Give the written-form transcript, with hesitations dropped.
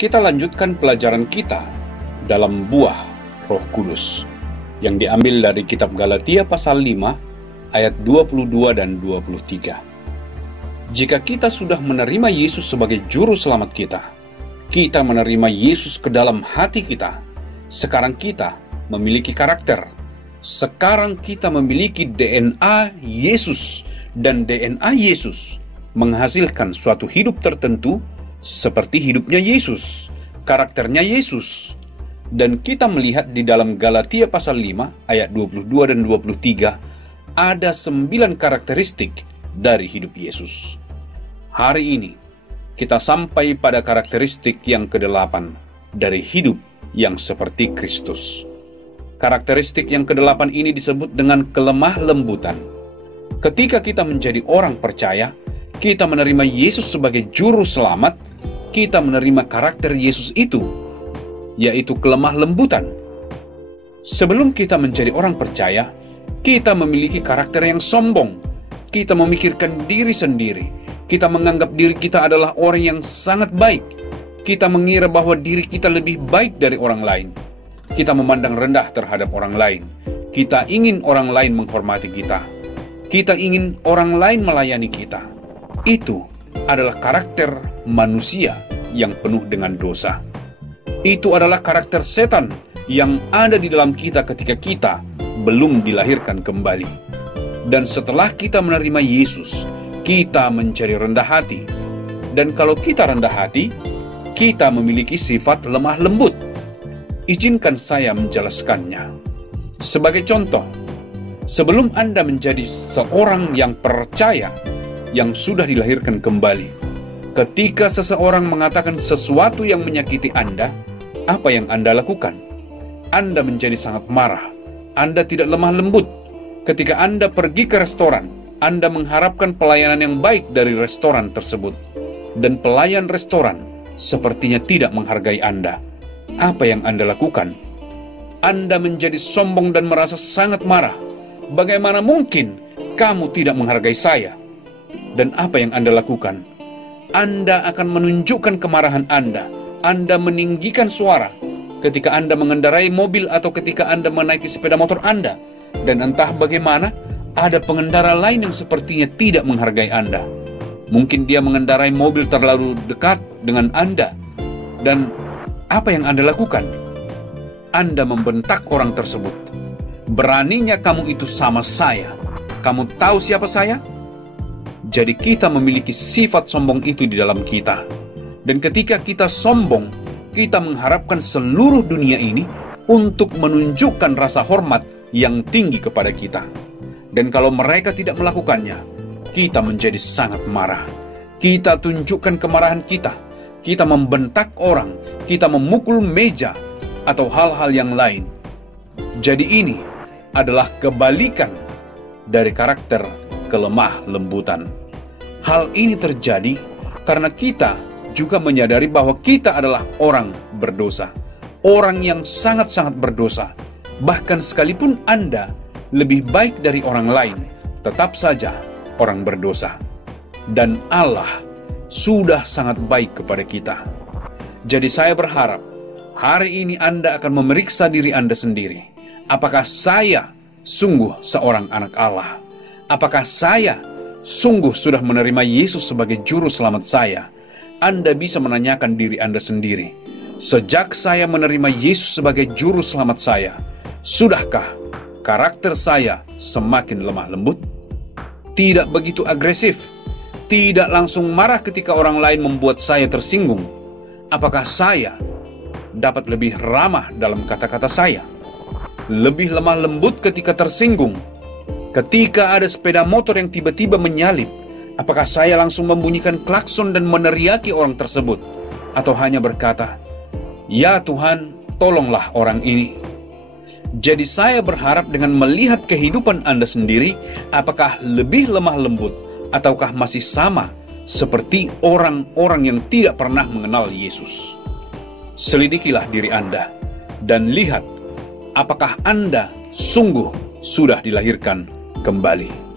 Kita lanjutkan pelajaran kita dalam buah Roh Kudus yang diambil dari kitab Galatia pasal 5 ayat 22 dan 23. Jika kita sudah menerima Yesus sebagai juru selamat kita menerima Yesus ke dalam hati kita. Sekarang kita memiliki karakter. Sekarang kita memiliki DNA Yesus, dan DNA Yesus menghasilkan suatu hidup tertentu seperti hidupnya Yesus, karakternya Yesus. Dan kita melihat di dalam Galatia pasal 5 ayat 22 dan 23 ada 9 karakteristik dari hidup Yesus. Hari ini kita sampai pada karakteristik yang ke-8 dari hidup yang seperti Kristus. Karakteristik yang ke-8 ini disebut dengan kelemah lembutan. Ketika kita menjadi orang percaya, kita menerima Yesus sebagai juru selamat, kita menerima karakter Yesus itu, yaitu kelemah lembutan. Sebelum kita menjadi orang percaya, kita memiliki karakter yang sombong. Kita memikirkan diri sendiri. Kita menganggap diri kita adalah orang yang sangat baik. Kita mengira bahwa diri kita lebih baik dari orang lain. Kita memandang rendah terhadap orang lain. Kita ingin orang lain menghormati kita. Kita ingin orang lain melayani kita. Itu adalah karakter manusia yang penuh dengan dosa. Itu adalah karakter setan yang ada di dalam kita ketika kita belum dilahirkan kembali. Dan setelah kita menerima Yesus, kita menjadi rendah hati. Dan kalau kita rendah hati, kita memiliki sifat lemah lembut. Izinkan saya menjelaskannya. Sebagai contoh, sebelum Anda menjadi seorang yang percaya, yang sudah dilahirkan kembali, ketika seseorang mengatakan sesuatu yang menyakiti Anda, apa yang Anda lakukan? Anda menjadi sangat marah. Anda tidak lemah lembut. Ketika Anda pergi ke restoran, Anda mengharapkan pelayanan yang baik dari restoran tersebut. Dan pelayan restoran sepertinya tidak menghargai Anda. Apa yang Anda lakukan? Anda menjadi sombong dan merasa sangat marah. Bagaimana mungkin kamu tidak menghargai saya? Dan apa yang Anda lakukan? Anda akan menunjukkan kemarahan Anda. Anda meninggikan suara ketika Anda mengendarai mobil atau ketika Anda menaiki sepeda motor Anda. Dan entah bagaimana, ada pengendara lain yang sepertinya tidak menghargai Anda. Mungkin dia mengendarai mobil terlalu dekat dengan Anda. Dan apa yang Anda lakukan? Anda membentak orang tersebut. Beraninya kamu itu sama saya. Kamu tahu siapa saya? Jadi kita memiliki sifat sombong itu di dalam kita. Dan ketika kita sombong, kita mengharapkan seluruh dunia ini untuk menunjukkan rasa hormat yang tinggi kepada kita. Dan kalau mereka tidak melakukannya, kita menjadi sangat marah. Kita tunjukkan kemarahan kita. Kita membentak orang. Kita memukul meja atau hal-hal yang lain. Jadi ini adalah kebalikan dari karakter kelemah lembutan. Hal ini terjadi karena kita juga menyadari bahwa kita adalah orang berdosa. Orang yang sangat-sangat berdosa. Bahkan sekalipun Anda lebih baik dari orang lain, tetap saja orang berdosa. Dan Allah sudah sangat baik kepada kita. Jadi saya berharap hari ini Anda akan memeriksa diri Anda sendiri. Apakah saya sungguh seorang anak Allah? Apakah saya sungguh sudah menerima Yesus sebagai juru selamat saya? Anda bisa menanyakan diri Anda sendiri. Sejak saya menerima Yesus sebagai juru selamat saya, sudahkah karakter saya semakin lemah lembut? Tidak begitu agresif? Tidak langsung marah ketika orang lain membuat saya tersinggung? Apakah saya dapat lebih ramah dalam kata-kata saya? Lebih lemah lembut ketika tersinggung? Ketika ada sepeda motor yang tiba-tiba menyalip, apakah saya langsung membunyikan klakson dan meneriaki orang tersebut? Atau hanya berkata, "Ya Tuhan, tolonglah orang ini"? Jadi saya berharap dengan melihat kehidupan Anda sendiri, apakah lebih lemah lembut ataukah masih sama seperti orang-orang yang tidak pernah mengenal Yesus? Selidikilah diri Anda dan lihat apakah Anda sungguh sudah dilahirkan kembali.